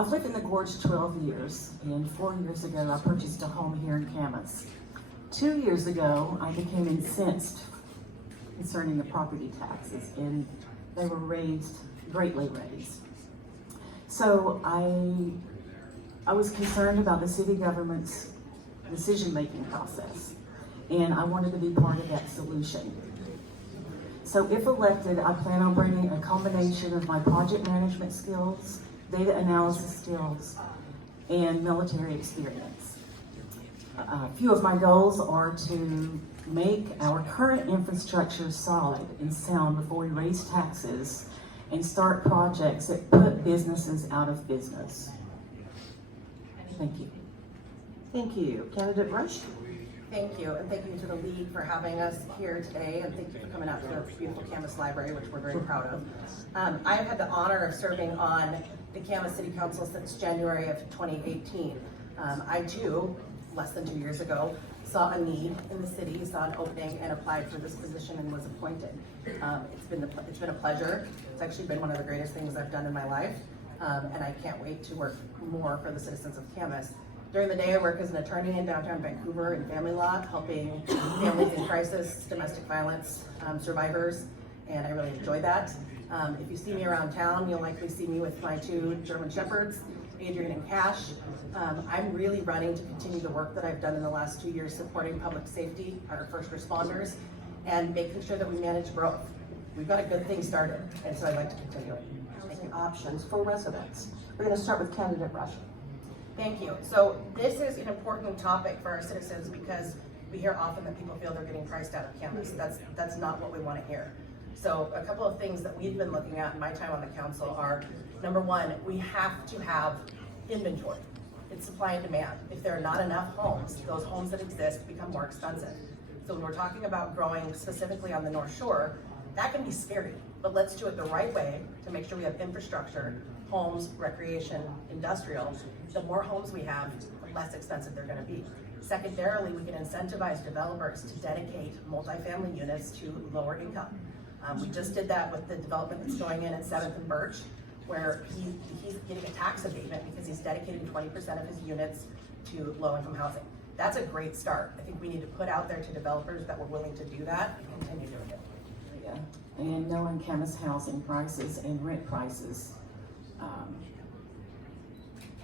I've lived in the Gorge 12 years, and 4 years ago I purchased a home here in Camas. 2 years ago, I became incensed concerning the property taxes, and they were greatly raised. So I was concerned about the city government's decision-making process, and I wanted to be part of that solution. So if elected, I plan on bringing a combination of my project management skills, data analysis skills, and military experience. A few of my goals are to make our current infrastructure solid and sound before we raise taxes and start projects that put businesses out of business. Thank you. Thank you. Candidate Rusch? Thank you, and thank you to the League for having us here today, and thank you for coming out to the beautiful Camas Library, which we're very proud of. I have had the honor of serving on the Camas City Council since January of 2018. I too, less than 2 years ago, saw a need in the city, saw an opening, and applied for this position and was appointed. It's been a pleasure. It's actually been one of the greatest things I've done in my life, and I can't wait to work more for the citizens of Camas. During the day, I work as an attorney in downtown Vancouver in family law, helping families in crisis, domestic violence survivors, and I really enjoy that. If you see me around town, you'll likely see me with my 2 German Shepherds, Adrian and Cash. I'm really running to continue the work that I've done in the last 2 years supporting public safety, our first responders, and making sure that we manage growth. We've got a good thing started, and so I'd like to continue it. Housing options for residents. We're going to start with Candidate Rusch. Thank you. So this is an important topic for our citizens because we hear often that people feel they're getting priced out of Camas. That's not what we want to hear. So a couple of things that we've been looking at in my time on the council are, number one, we have to have inventory. It's supply and demand. If there are not enough homes, those homes that exist become more expensive. So when we're talking about growing specifically on the North Shore, that can be scary, but let's do it the right way to make sure we have infrastructure, homes, recreation, industrial. The more homes we have, the less expensive they're going to be. Secondarily, we can incentivize developers to dedicate multifamily units to lower income. We just did that with the development that's going in at 7th and Birch, where he's getting a tax abatement because he's dedicating 20% of his units to low-income housing. That's a great start. I think we need to put out there to developers that we're willing to do that and continue doing it. Yeah. And knowing Camas housing prices and rent prices,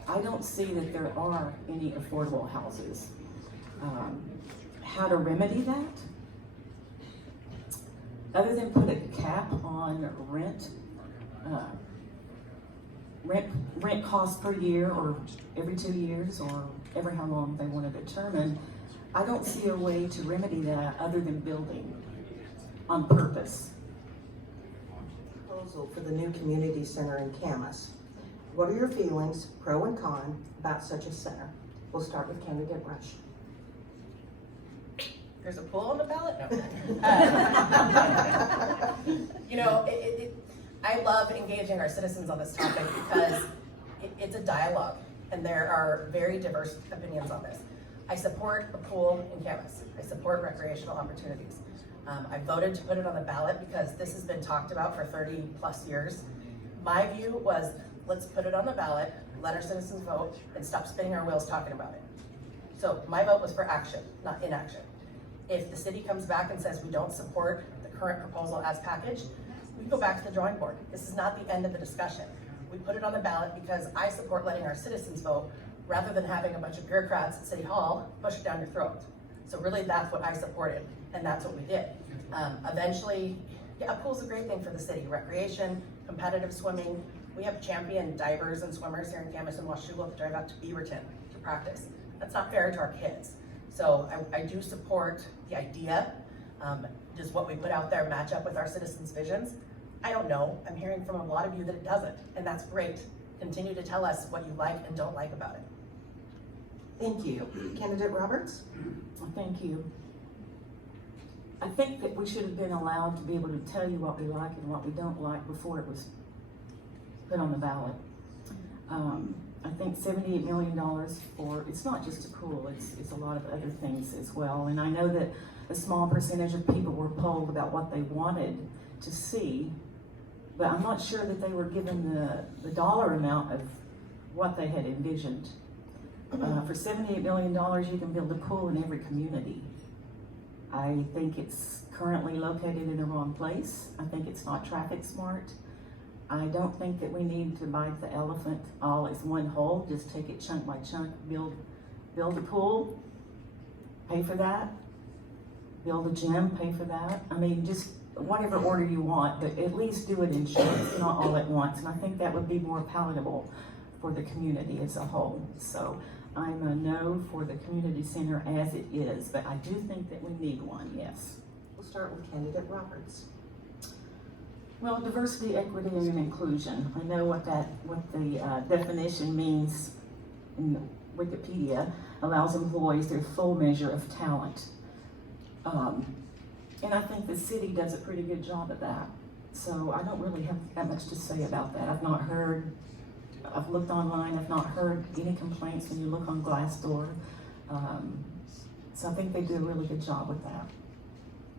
I don't see that there are any affordable houses. How to remedy that? Other than put a cap on rent cost per year, or every 2 years, or every how long they want to determine, I don't see a way to remedy that other than building on purpose. Proposal for the new community center in Camas. What are your feelings, pro and con, about such a center? We'll start with Candidate Rusch. There's a poll on the ballot? No. You know, I love engaging our citizens on this topic because it's a dialogue, and there are very diverse opinions on this. I support a pool in Camas. I support recreational opportunities. I voted to put it on the ballot because this has been talked about for 30 plus years. My view was, let's put it on the ballot, let our citizens vote, and stop spinning our wheels talking about it. So my vote was for action, not inaction. If the city comes back and says we don't support the current proposal as packaged, we go back to the drawing board. This is not the end of the discussion. We put it on the ballot because I support letting our citizens vote rather than having a bunch of bureaucrats at City Hall push it down your throat. So really that's what I supported, and that's what we did. Eventually, yeah, a pool's a great thing for the city. Recreation, competitive swimming. We have champion divers and swimmers here in Camas and Washougal that drive out to Beaverton to practice. That's not fair to our kids. So I do support the idea. Does what we put out there match up with our citizens' visions? I don't know. I'm hearing from a lot of you that it doesn't, and that's great. Continue to tell us what you like and don't like about it. Thank you. Candidate Roberts? Thank you. I think that we should have been allowed to be able to tell you what we like and what we don't like before it was put on the ballot. I think $78 million for, it's not just a pool, it's a lot of other things as well. And I know that a small percentage of people were polled about what they wanted to see, but I'm not sure that they were given the dollar amount of what they had envisioned. For $78 million, you can build a pool in every community. I think it's currently located in the wrong place. I think it's not traffic smart. I don't think that we need to bite the elephant all as one whole, just take it chunk by chunk, build a pool, pay for that, build a gym, pay for that. I mean, just whatever order you want, but at least do it in chunks, not all at once. And I think that would be more palatable for the community as a whole. So I'm a no for the community center as it is, but I do think that we need one, yes. We'll start with candidate Roberts. Well, diversity, equity, and inclusion. I know what the definition means in Wikipedia. Allows employees their full measure of talent. And I think the city does a pretty good job of that. So I don't really have that much to say about that. I've looked online, I've not heard any complaints when you look on Glassdoor. So I think they do a really good job with that.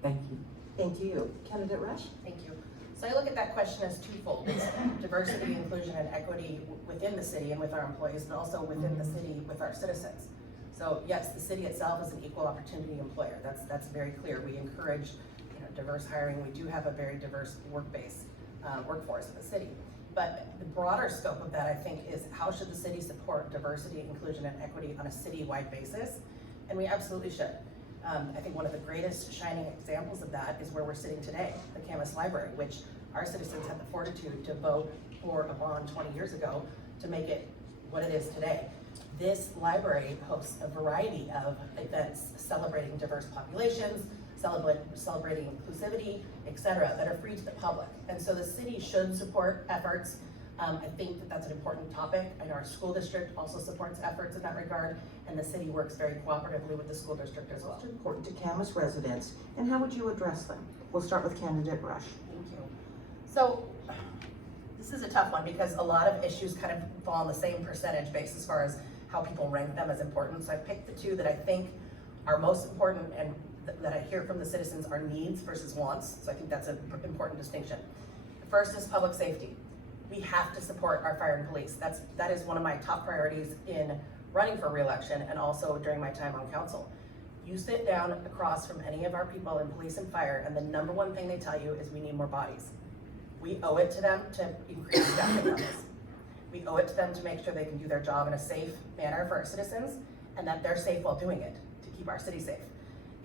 Thank you. Thank you. Candidate Rusch? Thank you. So I look at that question as twofold. It's diversity, inclusion, and equity within the city and with our employees, but also within the city with our citizens. So yes, the city itself is an equal opportunity employer. That's very clear. We encourage diverse hiring. We do have a very diverse workforce in the city. But the broader scope of that, I think, is how should the city support diversity, inclusion, and equity on a citywide basis? And we absolutely should. I think one of the greatest shining examples of that is where we're sitting today, the Camas Library, which our citizens had the fortitude to vote for a bond 20 years ago to make it what it is today. This library hosts a variety of events celebrating diverse populations, celebrating inclusivity, etc., that are free to the public. And so the city should support efforts. I think that that's an important topic, and our school district also supports efforts in that regard, and the city works very cooperatively with the school district as well. What's important to Camas residents, and how would you address them? We'll start with candidate Rusch. Thank you. So this is a tough one because a lot of issues kind of fall on the same percentage base as far as how people rank them as important. So I picked the two that I think are most important and that I hear from the citizens are needs versus wants. So I think that's an important distinction. The first is public safety. We have to support our fire and police. That is one of my top priorities in running for re-election and also during my time on council. You sit down across from any of our people in police and fire, and the number one thing they tell you is we need more bodies. We owe it to them to increase staffing levels. We owe it to them to make sure they can do their job in a safe manner for our citizens and that they're safe while doing it to keep our city safe.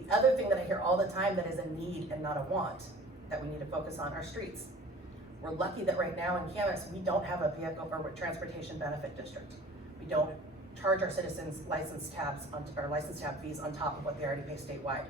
The other thing that I hear all the time that is a need and not a want that we need to focus on are streets. We're lucky that right now in Camas, we don't have a vehicle or transportation benefit district. We don't charge our citizens license tab fees on top of what they already pay statewide.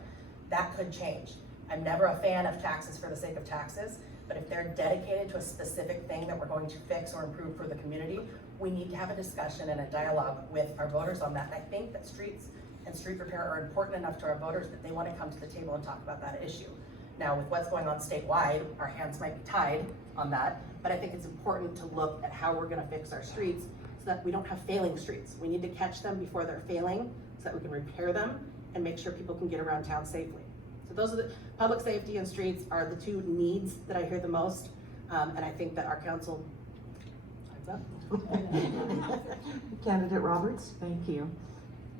That could change. I'm never a fan of taxes for the sake of taxes, but if they're dedicated to a specific thing that we're going to fix or improve for the community, we need to have a discussion and a dialogue with our voters on that. And I think that streets and street repair are important enough to our voters that they want to come to the table and talk about that issue. Now, with what's going on statewide, our hands might be tied on that, but I think it's important to look at how we're gonna fix our streets so that we don't have failing streets. We need to catch them before they're failing so that we can repair them and make sure people can get around town safely. So those are the public safety and streets are the two needs that I hear the most. And I think that our council, Candidate Roberts? Thank you.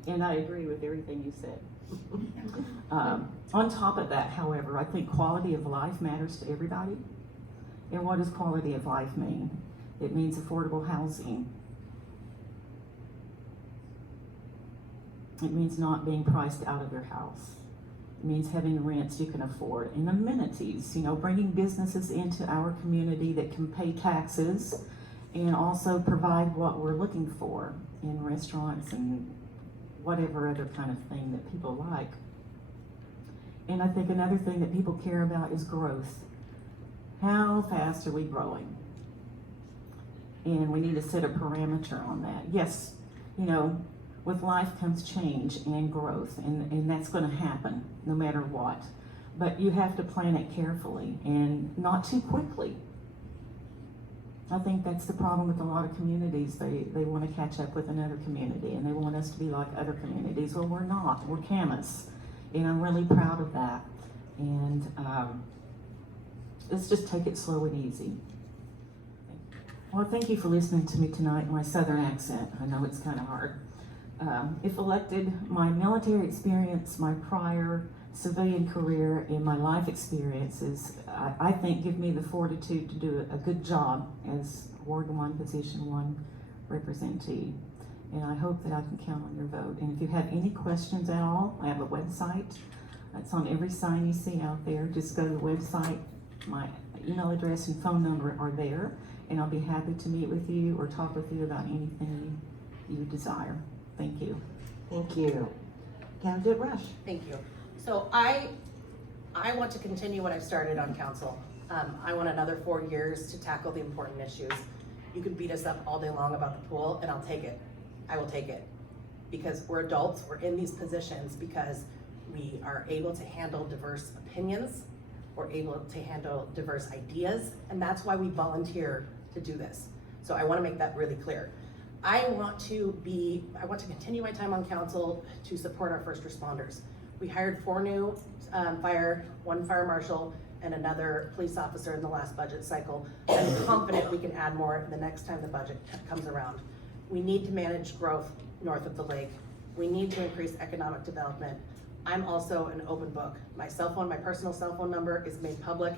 And I agree with everything you said. On top of that, however, I think quality of life matters to everybody. And what does quality of life mean? It means affordable housing. It means not being priced out of your house. It means having rents you can afford and amenities, bringing businesses into our community that can pay taxes and also provide what we're looking for in restaurants and whatever other kind of thing that people like. And I think another thing that people care about is growth. How fast are we growing? And we need to set a parameter on that. Yes, with life comes change and growth, and that's going to happen no matter what. But you have to plan it carefully and not too quickly. I think that's the problem with a lot of communities. They want to catch up with another community and they want us to be like other communities. Well, we're not. We're Camas. And I'm really proud of that. And let's just take it slow and easy. Well, thank you for listening to me tonight, my southern accent. I know it's kind of hard. If elected, my military experience, my prior civilian career, and my life experiences, I think give me the fortitude to do a good job as Ward 1, Position 1 representee. And I hope that I can count on your vote. And if you have any questions at all, I have a website. It's on every sign you see out there. Just go to the website. My email address and phone number are there. And I'll be happy to meet with you or talk with you about anything you desire. Thank you. Thank you. Candidate Rusch. Thank you. So I want to continue what I've started on council. I want another 4 years to tackle the important issues. You can beat us up all day long about the pool, and I'll take it. I will take it. Because we're adults, we're in these positions because we are able to handle diverse opinions, we're able to handle diverse ideas, and that's why we volunteer to do this. So I want to make that really clear. I want to continue my time on council to support our first responders. We hired 4 new one fire marshal and another police officer in the last budget cycle. I'm confident we can add more the next time the budget comes around. We need to manage growth north of the lake. We need to increase economic development. I'm also an open book. My cell phone, my personal cell phone number is made public.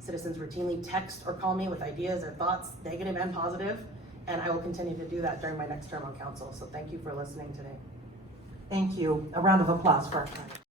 Citizens routinely text or call me with ideas or thoughts, negative and positive, and I will continue to do that during my next term on council. So thank you for listening today. Thank you. A round of applause for our candidate.